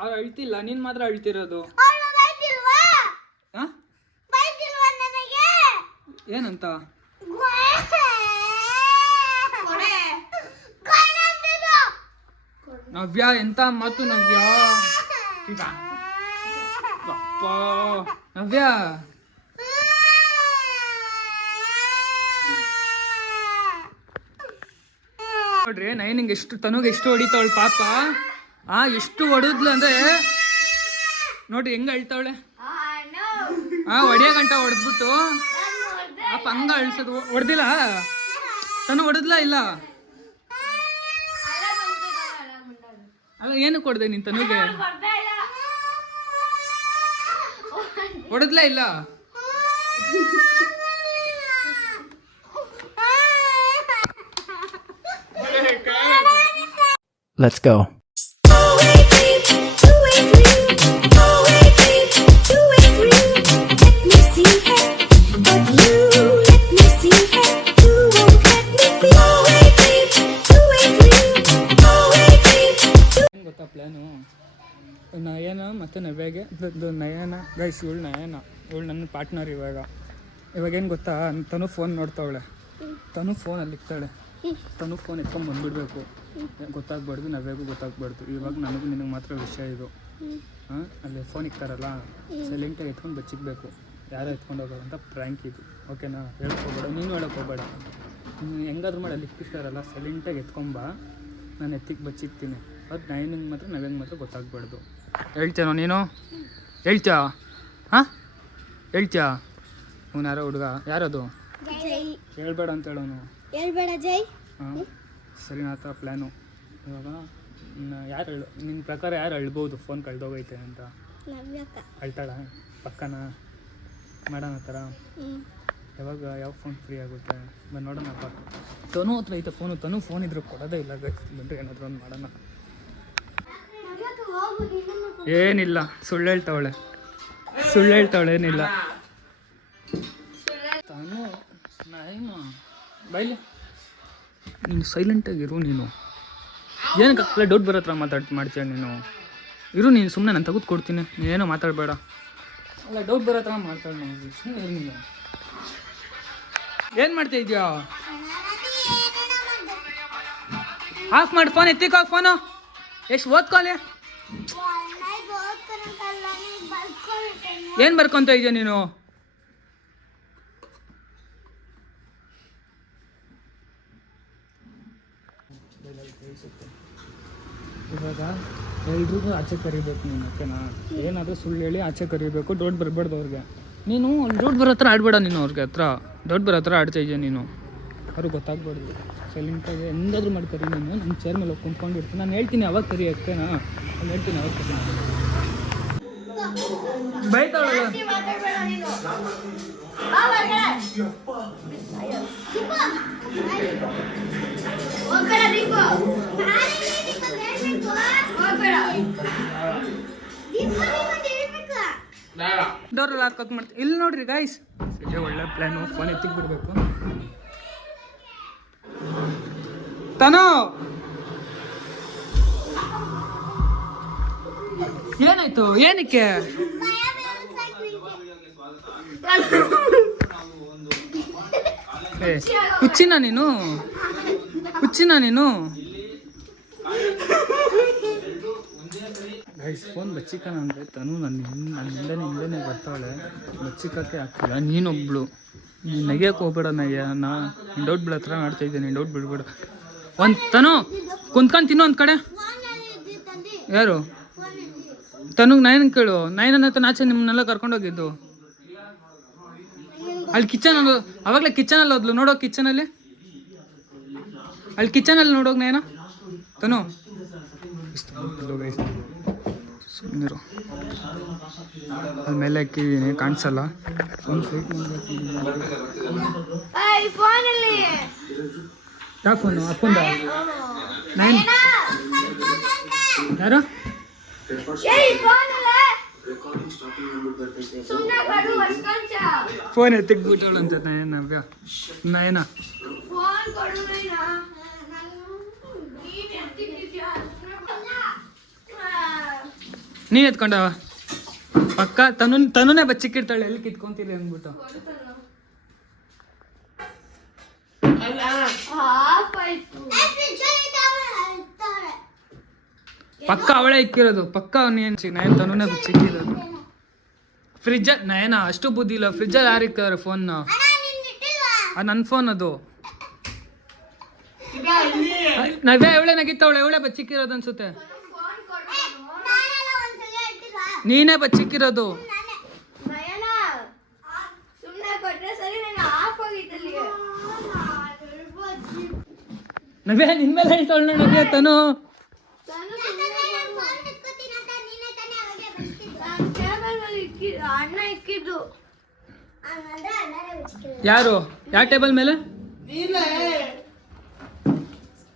ಅವ್ರು ಅಳ್ತಿಲ್ಲ, ನೀನ್ ಮಾತ್ರ ಅಳ್ತಿರೋದು. ಏನಂತ? ನವ್ಯ ಎಂತ ಮಾತು ನವ್ಯ. ಅಪ್ಪ ನವ್ಯ ನೋಡ್ರಿ, ನೈನಿಂಗ್ ಎಷ್ಟು ತನುಗೆ ಎಷ್ಟು ಹೊಡಿತಾವಳು ಪಾಪ. ಎಷ್ಟು ಹೊಡೆದ್ಲು ಅಂದ್ರೆ ನೋಡ್ರಿ ಹೆಂಗ ಅಳ್ತಾವಳೆ. ಹೊಡಿಯೋ ಗಂಟ ಹೊಡೆದ್ಬಿಟ್ಟು ಪಾಪ ಹಂಗ ಅಳ್ಸೋದು. ಹೊಡೆದಿಲ್ಲ ತನು, ಹೊಡೆದ್ಲಾ ಇಲ್ಲ? ಅಲ್ಲ ಏನಕ್ಕೆ ಹೊಡೆದೆ ನೀನ್ ತನುಗೆ? ಹೊಡೆದ್ಲಾ ಇಲ್ಲ? Let's go. ಗೊತ್ತಾ ಪ್ಲ್ಯಾನು? ನಯನ ಮತ್ತು ನವ್ಯಾಗೆ ನಯನ ಗೈಸ್, ಇವಳು ನಯನ, ಇವಳು ನನ್ನ ಪಾರ್ಟ್ನರ್. ಇವಾಗೇನು ಗೊತ್ತಾ, ತನು ಫೋನ್ ನೋಡ್ತಾವಳೆ. ತನು ಫೋನಲ್ಲಿ ಇಕ್ತಾಳೆ. ತನು ಫೋನ್ ಎತ್ಕೊಂಡು ಬಂದುಬಿಡ್ಬೇಕು, ಗೊತ್ತಾಗ್ಬಾರ್ದು, ನವ್ಯಾಗೂ ಗೊತ್ತಾಗ್ಬಾರ್ದು. ಇವಾಗ ನನಗೂ ನಿನಗೆ ಮಾತ್ರ ವಿಷಯ ಇದು. ಅಲ್ಲಿ ಫೋನ್ ಇಕ್ತಾರಲ್ಲ, ಸೈಲೆಂಟಾಗಿ ಎತ್ಕೊಂಡು ಬಚ್ಚಿಕ್ಬೇಕು, ಯಾರೋ ಎತ್ಕೊಂಡು ಹೋಗೋದು ಅಂತ ಪ್ರ್ಯಾಂಕ್ ಇದು. ಓಕೆನಾ? ಹೇಳ್ಕೊಬೇಡ, ನೀನು ಹೇಳೋಕ್ಕೋಗ್ಬೇಡ. ಹೆಂಗಾದ್ರೂ ಮಾಡಿ ಅಲ್ಲಿ ಇಕ್ಕಿರ್ತಾರಲ್ಲ, ಸೈಲೆಂಟಾಗಿ ಎತ್ಕೊಂಬ, ನಾನು ಎತ್ತಿಗೆ ಬಚ್ಚಿಕ್ತೀನಿ. ಅದು ನೈನಿಗೆ ಮಾತ್ರ ನವ್ಯಂಗೆ ಮಾತ್ರ ಗೊತ್ತಾಗ್ಬಾರ್ದು. ಹೇಳ್ತೇನೋ ನೀನು? ಹೇಳ್ತೀಯಾ? ಹೇಳ್ತೀಯಾ? ಅವನು ಯಾರೋ ಹುಡುಗ, ಯಾರದು? ಹೇಳ್ಬೇಡ ಅಂತ ಹೇಳೋನು. ಹೇಳ್ಬೇಡ ಜೈ. ಸರಿ, ಆ ಥರ ಪ್ಲ್ಯಾನು. ಇವಾಗ ಯಾರು ನಿನ್ನ ಪ್ರಕಾರ ಯಾರು ಅಳ್ಬೋದು ಫೋನ್ ಕಳ್ದೋಗೈತೆ ಅಂತ? ಅಳ್ತಾಳ ಪಕ್ಕನ? ಮಾಡೋಣ ಆ ಥರ. ಯಾವಾಗ ಯಾವ ಫೋನ್ ಫ್ರೀ ಆಗುತ್ತೆ ಬಂದು ನೋಡೋಣಪ್ಪ. ತನು ಹತ್ರ ಐತೆ ಫೋನು. ತನು ಫೋನ್ ಇದ್ರೆ ಕೊಡೋದೇ ಇಲ್ಲ ಗೈಸ್. ಬಂದರೆ ಏನಾದರೂ ಒಂದು ಮಾಡೋಣ. ಏನಿಲ್ಲ, ಸುಳ್ಳು ಹೇಳ್ತಾವಳೆ, ಏನಿಲ್ಲ. ತನು ನಾಯಿಮ ಬೈಲಿ, ನೀನು ಸೈಲೆಂಟಾಗಿರು. ನೀನು ಏನಕ್ಕೆ ಡೌಟ್ ಬರೋ ಹತ್ರ ಮಾಡ್ತೀಯ ನೀನು? ಇರು ನೀನು, ಸುಮ್ಮನೆ ನಾನು ತೆಗೆದು ಕೊಡ್ತೀನಿ, ನೀನೇನೋ ಮಾತಾಡಬೇಡ. ಅಲ್ಲ, ಡೌಟ್ ಬರೋ ಹತ್ರ ಮಾಡ್ತಾಳೆ ನಾವು. ಸುಮ್ಮನೆ ಇರು ನೀನು. ಏನು ಮಾಡ್ತಾ ಇದೆಯಾ? ಆಫ್ ಮಾಡಿ ಫೋನ್, ಎತ್ತಿಕ್ ಹೋಗಿ ಫೋನು. ಎಷ್ಟು ಓದ್ಕೊಳ್ಳಿ. ಏನು ಬರ್ಕೊತ ಇದೆಯಾ ನೀನು? ಇವಾಗ ಎಲ್ರಿಗೂ ಆಚೆ ಕರಿಬೇಕು ನೀನು, ಓಕೆನಾ? ಏನಾದರೂ ಸುಳ್ಳು ಹೇಳಿ ಆಚೆ ಕರಿಬೇಕು, ಡೌಟ್ ಬರಬಾರ್ದು ಅವ್ರಿಗೆ. ನೀನು ಡೌಟ್ ಬರೋ ಹತ್ರ ಆಡ್ಬೇಡ ನೀನು. ಅವ್ರಿಗೆ ಹತ್ರ ಡೌಟ್ ಬರೋ ಹತ್ರ ಆಡ್ತಾ ಇದೆಯಾ ನೀನು, ಅವ್ರಿಗೆ ಗೊತ್ತಾಗ್ಬಾರ್ದು. ಸೈಲೆಂಟಾಗಿ ಹೆಂಗಾದ್ರೂ ಮಾಡ್ಕರಿ ನೀನು. ನಿಮ್ಮ ಚೇರ್ ಮೇಲೆ ಹೋಗಿ ಕುಂತ್ಕೊಂಡಿರ್ತೀನಿ, ನಾನು ಹೇಳ್ತೀನಿ ಅವಾಗ ಕರಿ, ಓಕೆನಾ? ನಾನು ಹೇಳ್ತೀನಿ ಅವಾಗ ಕರಿ. ಬೈತಾವಳ ಡೋರಲ್ಲಿ ಹಾಕೋಕೆ ಮಾಡ್ತೀನಿ. ಇಲ್ಲಿ ನೋಡ್ರಿ ಗಾಯ್ಸ್, ಒಳ್ಳೆ ಪ್ಲ್ಯಾನು. ಫೋನ್ ಎತ್ತಿಗೆ ಬಿಡಬೇಕು. ತನು ಏನಾಯ್ತು? ಏನಕ್ಕೆ? ಹುಚ್ಚಿನ ನೀನು? ಗೈಸ್, ಫೋನ್ ಬಚ್ಚಿಕನ ಅಂದರೆ ತನು ನನ್ನ ಹಿಂದೆನೇ ಬರ್ತಾಳೆ. ಬಚ್ಚಿಕಕ್ಕೆ ಆಗ್ತಿಲ್ಲ. ನೀನೊಬ್ಳು, ನೀನು ನಗಿಯೋಕೆ ಹೋಗ್ಬೇಡ. ನಾ ಡೌಟ್ ಬಿಡೋ ಹತ್ರ ಆಡ್ತಾಯಿದ್ದೆ, ನೀನು ಡೌಟ್ ಬಿಡ್ಬೇಡ. ಒಂದು ತನು ಕುಂತ್ಕೊಂಡು ತಿನ್ನೋ ಒಂದು ಕಡೆ. ಯಾರು? ತನುಗೆ ನೈನ್ ಕೇಳು. ನೈನನ್ನ ಹತ್ರ ಆಚೆ ನಿಮ್ಮನ್ನೆಲ್ಲ ಕರ್ಕೊಂಡೋಗಿದ್ದು. ಅಲ್ಲಿ ಕಿಚನಲ್ಲಿ, ಅವಾಗಲೇ ಕಿಚನಲ್ಲಿ ಹೋದ್ಲು. ನೋಡೋ ಕಿಚನಲ್ಲಿ, ಅಲ್ಲಿ ಕಿಚನಲ್ಲಿ ನೋಡೋಗ ನೈನ. ತನು ಸುಮ್ಮನಿರು, ಅಲ್ಲಿ ಮೇಲೆ ಹಾಕಿದ್ದೀನಿ, ಕಾಣಿಸಲ್ಲ. ಫೋನ್ ಫೇಕ್ ಯಾವ ಫೋನು? ಅಪ್ಪಂದ? ನೈನ್ ಯಾರು? ಫೋನ್ ಎತ್ತಿಕ್ಬಿಟ್ಟವಳು ಅಂತ ನವ್ಯ ನಯನ. ನೀನ್ ಎತ್ಕೊಂಡವ ಪಕ್ಕ ತನುನೇ ಬಚ್ಚಿಕ್ಕಿರ್ತಾಳೆ ಎಲ್ಲಿ ಕಿತ್ಕೊಂತೀರಿ ಅಂದ್ಬಿಟ್ಟು. ಪಕ್ಕ ಅವಳೇ ಇಕ್ಕಿರೋದು, ಪಕ್ಕ ನಯನ್ ತನುನೇ ಬಚ್ಚಿಕ್ಕಿರೋದು. ಫ್ರಿಜ್ ನಯನ ಅಷ್ಟು ಬುದ್ಧಿ ಇಲ್ಲ, ಫ್ರಿಜ್ಜಲ್ಲಿ ಯಾರು ಇಕ್ತಾರೆ ಫೋನ್? ನನ್ನ ಫೋನ್ ಅದು. ನವ್ಯ ಇವಳೆ ನಗಿತ್ತವಳೆ, ಇವಳೆ ಬಚ್ಚಿಕ್ಕಿರೋದು ಅನ್ಸುತ್ತೆ. ನೀನೇ ಬಚ್ಚಿಕ್ಕಿರೋದು. ನವ್ಯ ನಿನ್ ಮೇಲೆ ಹೇಳ್ತಾಳ ನವ್ಯ ತನು. ಯಾರು ಯಾವ ಟೇಬಲ್ ಮೇಲೆ?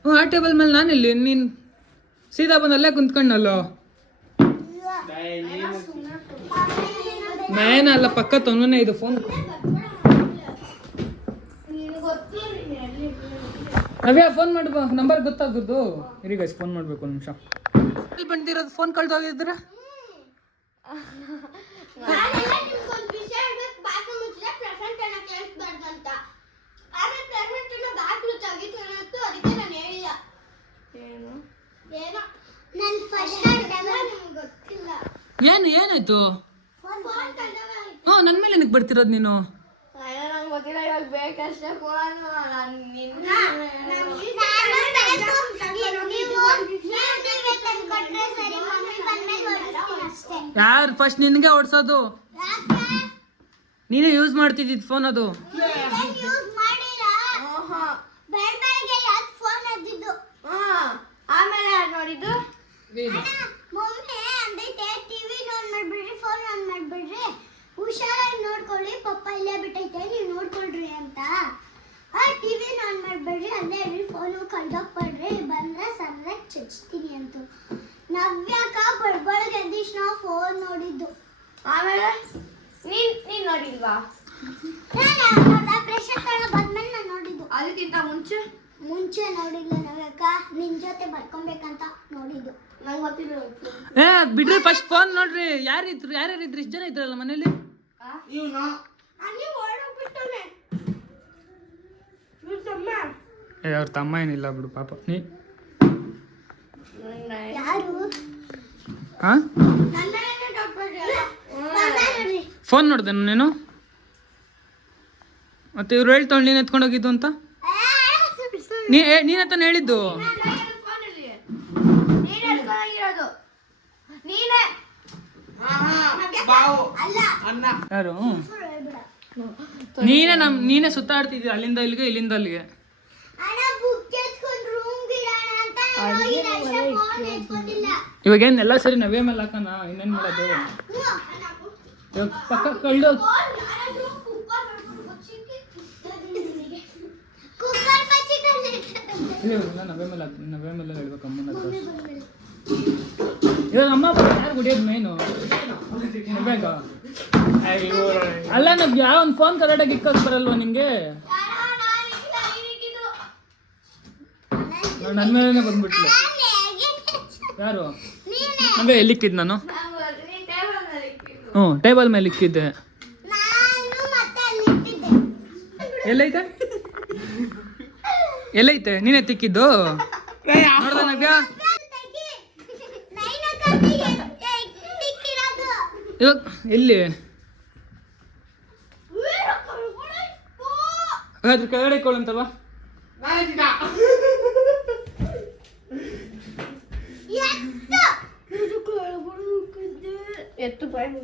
ಆ ಟೇಬಲ್ ಮೇಲೆ ನಾನಿಲ್ಲಿ, ನೀನ್ ಸೀದಾ ಬಂದು ಅಲ್ಲೇ ಕುಂತ್ಕೊಂಡಲ್ಲೋ. ನಯನ ಅಲ್ಲ, ಪಕ್ಕ ತನುನೇ ಇದು ಫೋನ್. ನವ್ಯ ಫೋನ್ ಮಾಡ್ಬೋ, ನಂಬರ್ ಗೊತ್ತಾಗೋದು. ಇರಿ ಗೈಸ್ ಫೋನ್ ಮಾಡ್ಬೇಕು ಒಂದು ನಿಮಿಷ. ಎಲ್ಲಿ ಬಂದಿರೋದು ಫೋನ್ ಕಳ್ದೋಗಿದ್ರೆ? ಏನಾಯ್ತು? ನನ್ನ ಮೇಲೆ ಏನಕ್ಕೆ ಬರ್ತಿರೋದು ನೀನು? ಯಾರು ಫಸ್ಟ್ ನಿನ್ಗೆ ಓಡಿಸೋದು? ನೀನೇ ಯೂಸ್ ಮಾಡ್ತಿದ್ದಿದ್ ಫೋನ್ ಅದು. ಹುಷಾರಾಗಿ ನೋಡ್ಕೊಳ್ಳಿ, ಪಪ್ಪ ಇಲ್ಲೇ ಬಿಟ್ಟೈತೆ, ನೀವು ನೋಡ್ಕೊಳ್ರಿ ಅಂತ. ಟಿವಿ ಆನ್ ಮಾಡ್ಬೇಡ್ರಿ, ಅಲ್ಲೇ ಇರ್ರಿ, ಫೋನು ಕಳ್ದೋಗ್ಬೇಡ್ರಿ, ಬಂದ್ರೆ ಸರಿಯಾಗಿ ಚಚ್ತೀನಿ ಅಂತ. ನವ್ಯಾಕ ಬಡ್ಬಳಗೆ ಎದ್ದಿಷ್ಟು ನಾವು ಫೋನ್ ನೋಡಿದ್ದು. ಆಮೇಲೆ ನೀನ್ ನೋಡಿಲ್ವಾ? ಪ್ರೆಷರ್ ತಗೊಂಡು ಬಂದ್ಮೇಲೆ ನಾನು ನೋಡಿದ್ದು. ಅದಕ್ಕಿಂತ ಮುಂಚೆ ನೋಡಿಲ್ಲ ನವ್ಯಾಕ, ನಿನ್ ಜೊತೆ ಬರ್ಕೊಬೇಕಂತ ನೋಡಿದ್ದು. ನಂಗೆ ಗೊತ್ತಿಲ್ಲ. ಬಿಡ್ರಿ ಫಸ್ಟ್ ಫೋನ್ ನೋಡ್ರಿ. ಯಾರಿದ್ರು ಇಷ್ಟು ಜನ ಇದ್ರಲ್ಲ ಮನೇಲಿ? ಅವ್ರ ತಮ್ಮ ಏನಿಲ್ಲ ಬಿಡು ಪಾಪ. ನೀ ಫೋನ್ ನೋಡ್ದೆ ನೀನು? ಮತ್ತೆ ಇವ್ರು ಹೇಳ್ತಾಳೆ ನೀನು ಎತ್ಕೊಂಡು ಹೋಗಿದ್ದು ಅಂತ. ನೀನಂತಾನೆ ಹೇಳಿದ್ದು. ಯಾರು? ನೀನೇ ಸುತ್ತಾಡ್ತಿದ್ದೀಯ ಅಲ್ಲಿಂದ ಇಲ್ಲಿಗೆ, ಇಲ್ಲಿಂದ ಅಲ್ಲಿಗೆ. ಇವಾಗ ಏನ್ ಎಲ್ಲ ಸರಿ ನವ್ಯ ಮೇಲೆ ಹಾಕೋಣ, ಇನ್ನೇನ್ ಮಾಡೋದು? ಇವಾಗ ಪಕ್ಕ ಕಳ್ಳು ನವ್ಯ ಮೇಲೆ ಹಾಕ್ತೀನಿ. ನವ್ಯ ಮೇಲೆ ಹೇಳ್ಬೇಕು ಅಮ್ಮನ ಹತ್ರ. ಇವಾಗ ಅಮ್ಮ ಯಾರು ಕುಡಿಯೋದು ಮೇನು? ನವ್ಯಾಗ ಅಲ್ಲ, ನಮ್ಗೆ ಯಾವ ಒಂದು ಫೋನ್ ಕರೆಕ್ಟಾಗಿ ಇಕ್ಕೋದು ಬರಲ್ವಾ ನಿಂಗೆ? ನನ್ನ ಮೇಲೆ ಬಂದ್ಬಿಟ್ಲು. ಯಾರು? ನವ್ಯ ಎಲ್ಲಿಕ್ಕಿದ್ದು ನಾನು? ಟೇಬಲ್ ಮೇಲೆ ಇಕ್ಕಿದ್ದೆ. ಎಲ್ಲೈತೆ ನೀನೇ ತಿಕ್ಕಿದ್ದು? ನೋಡ್ದ ನವ್ಯ? ಇವಾಗ ಎಲ್ಲಿ? ಅದ್ರ ಕೆಳಗಡೆ ಇಕ್ಕೊಳ್ಳಂತವ.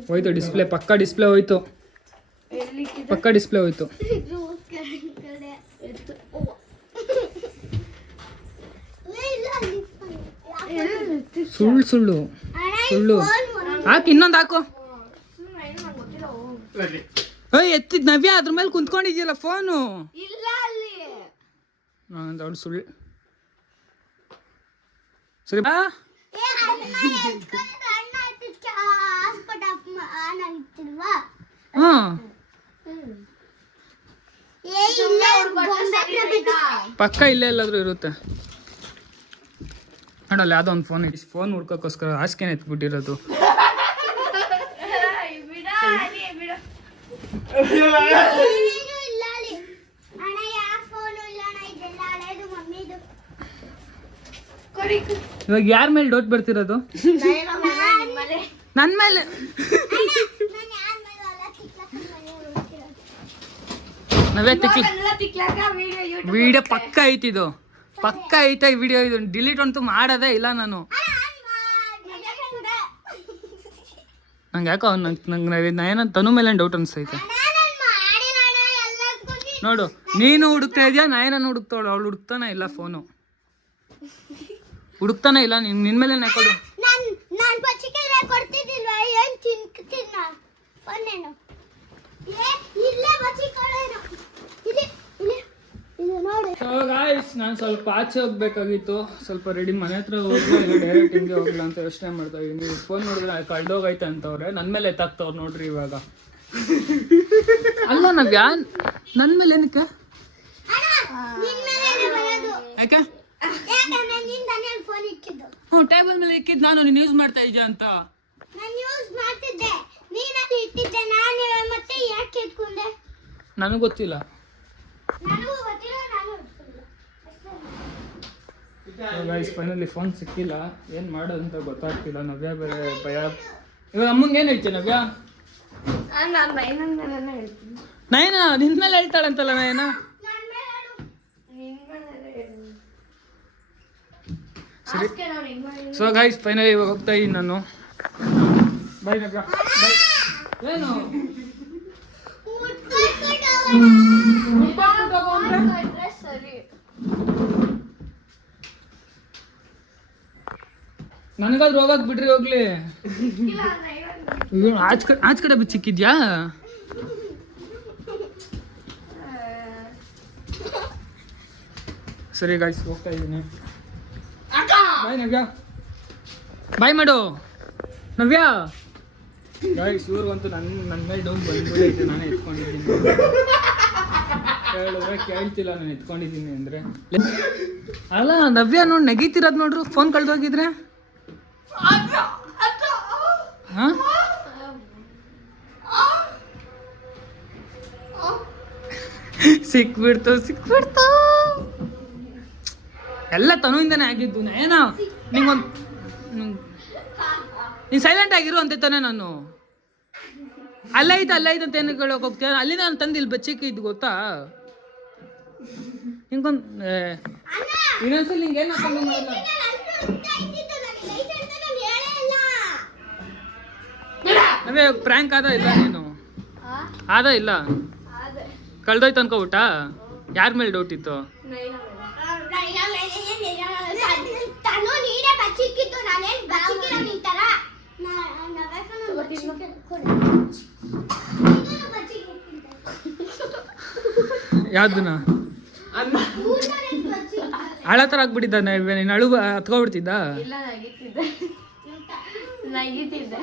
ಹೋಯ್ತು ಡಿಸ್ಪ್ಲೇ, ಪಕ್ಕ ಡಿಸ್ಪ್ಲೇ ಹೋಯ್ತು. ಪಕ್ಕ ಡಿಸ್ಪ್ಲೇ ಹೋಯ್ತು. ಸುಳ್ಳು ಸುಳ್ಳು ಸುಳ್ಳು. ಹಾಕು, ಇನ್ನೊಂದು ಹಾಕು. ಎತ್ತಿದ್ ನವ್ಯ ಅದ್ರ ಮೇಲೆ ಕುಂತ್ಕೊಂಡಿದ್ಯಲ್ಲ ಫೋನು. ಅವಳು ಸುಳ್ಳು. ಸರಿ ಬಾ. ಪಕ್ಕ ಇಲ್ಲೇ ಎಲ್ಲಾದ್ರೂ ಇರುತ್ತೆ ನೋಡಲ್ಲ ಯಾವುದೋ ಒಂದು ಫೋನ್ ಹುಡ್ಕೋಕ್ಕೋಸ್ಕರ ಹಾಸಿಗೆನ ಎತ್ಬಿಟ್ಟಿರೋದು. ಏನೇನೂ ಇಲ್ಲ ಅಲ್ಲಿ. ಅಣ್ಣ ಯಾವ ಫೋನು ಇಲ್ಲ ಅಣ್ಣ, ಇದೆಲ್ಲ ಹಳೇದು ಮಮ್ಮಿದು. ಇವಾಗ ಯಾರ ಮೇಲೆ ಡೌಟ್ ಬರ್ತಿರೋದು? ನನ್ನ ಮೇಲೆ. ನಾನು ಯಾರ ಮೇಲೂ ಅಲ್ಲ, ಚಿಕ್ಕಕ್ಕನ ಮನೆ ಹುಡುಕಿರೋದು. ನಾವೇ ವಿಡಿಯೋ ಪಕ್ಕ ಐತಿದು, ಪಕ್ಕ ಐತೆ ಈ ವಿಡಿಯೋ. ಇದು ಡಿಲೀಟ್ ಅಂತೂ ಮಾಡೋದೇ ಇಲ್ಲ ನಾನು. ನಂಗೆ ಯಾಕೋ ನಂಗೆ ನಯನ ತನು ಮೇಲೆ ಡೌಟ್ ಅನ್ಸೈತೆ. ನೋಡು, ನೀನು ಹುಡುಕ್ತಾ ಇದೆಯಾ, ನಯನ ಹುಡುಕ್ತಾವಳು. ಅವಳು ಹುಡುಕ್ತಾನೆ ಇಲ್ಲ, ಫೋನು ಹುಡುಕ್ತಾನೆ ಇಲ್ಲ. ನಿನ್ ಮೇಲೆ ಕೊಡು. ನಾನು ಪಚಿಕೆರೆ ಕೊಡ್ತಿದ್ದಿಲ್ವಾ? ಏನು ತಿನ್ಕತೀನಿ ನಾನು ಫೋನೇನು ಇಲ್ಲೇ ಬಚಿಕೊಳ್ಳೇನು ಇಲ್ಲಿ ಇಲ್ಲಿ ಇದು ನೋಡಿ. ಸೊ ಗಾಯ್ಸ್, ನಾನು ಸ್ವಲ್ಪ ಆಚೆ ಹೋಗ್ಬೇಕಾಗಿತ್ತು, ಸ್ವಲ್ಪ ರೆಡಿ ಮನೆ ಹತ್ರ ಹೋಗ್ಲಾ ಇಲ್ಲ ಡೈರೆಕ್ಟ್ ಹಿಂಗೆ ಹೋಗ್ಲಾ ಅಂತ ಯೋಚನೆ ಮಾಡ್ತಾ ಇದೀನಿ. ಫೋನ್ ನೋಡಿದ್ರೆ ಕಳ್ದೋಗೈತೆ ಅಂತವ್ರೆ, ನನ್ನ ಮೇಲೆ ಎತ್ತಾಕ್ತವ್ರು ನೋಡ್ರಿ ಇವಾಗ. ಅಲ್ಲ ನವ್ಯಾ, ನನ್ನ ಮೇಲೆ ಏನಕ್ಕೆ? ಯಾಕೆ? ಹ್ಞೂ, ಟೇಬಲ್ ಮೇಲೆ ಇಕ್ಕಿದ್ದು ನಾನು, ನೀನು ಯೂಸ್ ಮಾಡ್ತಾ ಇದೆಯಾ ಅಂತ. ನಾನು ಯೂಸ್ ಮಾಡ್ತಿದ್ದೆ, ನೀನಲ್ಲಿ ಇಟ್ಟಿದ್ದೆ. ನಾನು ಮತ್ತೆ ಯಾಕೆ ಎತ್ಕೊಂಡೆ ನನಗೆ ಗೊತ್ತಿಲ್ಲ. ನನಗೂ ಗೊತ್ತಿಲ್ಲ, ನಾನು ಇಟ್ಕೊಂಡಿಲ್ಲ. ಗೈಸ್, ಫೈನಲಿ ಫೋನ್ ಸಿಕ್ಕಿಲ್ಲ. ಏನು ಮಾಡೋದು ಅಂತ ಗೊತ್ತಾಗ್ತಿಲ್ಲ. ನವ್ಯ ಬೇರೆ ಭಯ. ಇವಾಗ ಅಮ್ಮಂಗೆ ಏನು ಹೇಳ್ತೀನಿ ನವ್ಯ? ನಯನ ನಿನ್ನ ಮೇಲೆ ಹೇಳ್ತಾಳಂತಲ್ಲ ನಯನ. ಸರಿ. ಸೊ ಗೈಸ್, ಫೈನಲಿ ಇವಾಗ ಹೋಗ್ತಾ ಇದ್ದೀನಿ ನಾನು. ಬಾಯ್ ನವ್ಯ, ಬಾಯ್. ಏನು ನನಗಾದ್ರೂ ಹೋಗಕ್ ಬಿಡ್ರಿ, ಹೋಗ್ಲಿ. ಆಚ್ ಕಡೆ ಬಿಚ್ಚಿಕ್ಕಿದ್ಯಾ? ಸರಿ ಗಾಯ್ಸ್, ಹೋಗ್ತಾ ಇದ್ದೀನಿ. ಬಾಯ್ ನವ್ಯ, ಬಾಯ್ ಮಾಡು ನವ್ಯ. ಗಾಯ್ಸ್, ಇವ್ರಿಗಂತೂ ನನ್ನ ಮೇಲೆ ಡೌನ್ ಬಂದ್ಬಿಟ್ಟೈತೆ. ನಾನೇ ಎತ್ಕೊಂಡಿದ್ದೀನಿ, ಹೇಳಿದ್ರೆ ಕೇಳ್ತಿಲ್ಲ ನಾನು ಎತ್ಕೊಂಡಿದ್ದೀನಿ ಅಂದರೆ. ಅಲ್ಲ ನವ್ಯ ನೋಡಿ ನೆಗಿತಿರೋದು ನೋಡ್ರು, ಫೋನ್ ಕಳ್ದೋಗಿದ್ರೆ. ಹಾಂ, ಸಿಕ್ಬಿಡ್ತು. ಎಲ್ಲ ತನುವಿಂದನೇ ಆಗಿದ್ದು. ನಯನ, ನಿಂಗೊಂದು ನೀನು ಸೈಲೆಂಟ್ ಆಗಿರು ಅಂತ ತಾನೆ ನಾನು. ಅಲ್ಲೈತೆ ಅಂತ ಏನು ಕೇಳೋಕೆ ಹೋಗ್ತೀಯ? ಅಲ್ಲಿ ನಾನು ತಂದು ಇಲ್ಲಿ ಬಚ್ಚಿಕ್ಕಿದ್ದು ಗೊತ್ತಾ? ಹಿಂಗೊಂದು ಇನ್ನೊಂದ್ಸಲ ನಿಂಗೆ ಏನು ಹಾಕೊಂಡು ಮಾಡಲ್ಲ. ಅವೇ ಪ್ರ್ಯಾಂಕ್ ಆದ ಇಲ್ಲ, ನೀನು ಆದ ಇಲ್ಲ, ಕಳ್ದೋಯ್ತು ಅನ್ಕೋಬಿಟ್ಟ. ಯಾರ ಮೇಲೆ ಡೌಟ್ ಇತ್ತು? ತನು ನೀನೇ ಬಚ್ಚಿಕ್ಕಿದ್ದು, ನಾನೇನು ಬಚ್ಚಿಕ್ಕಿಲ್ಲ ನಿನ್ ಥರ. ಯಾವ್ದನ್ನ ಹಳ ಥರ ಆಗ್ಬಿಟ್ಟಿದ್ದ. ನೀನು ಅಳು ಹತ್ಕೊಬಿಡ್ತಿದ್ದ. ನಗಿತಿದ್ದೆ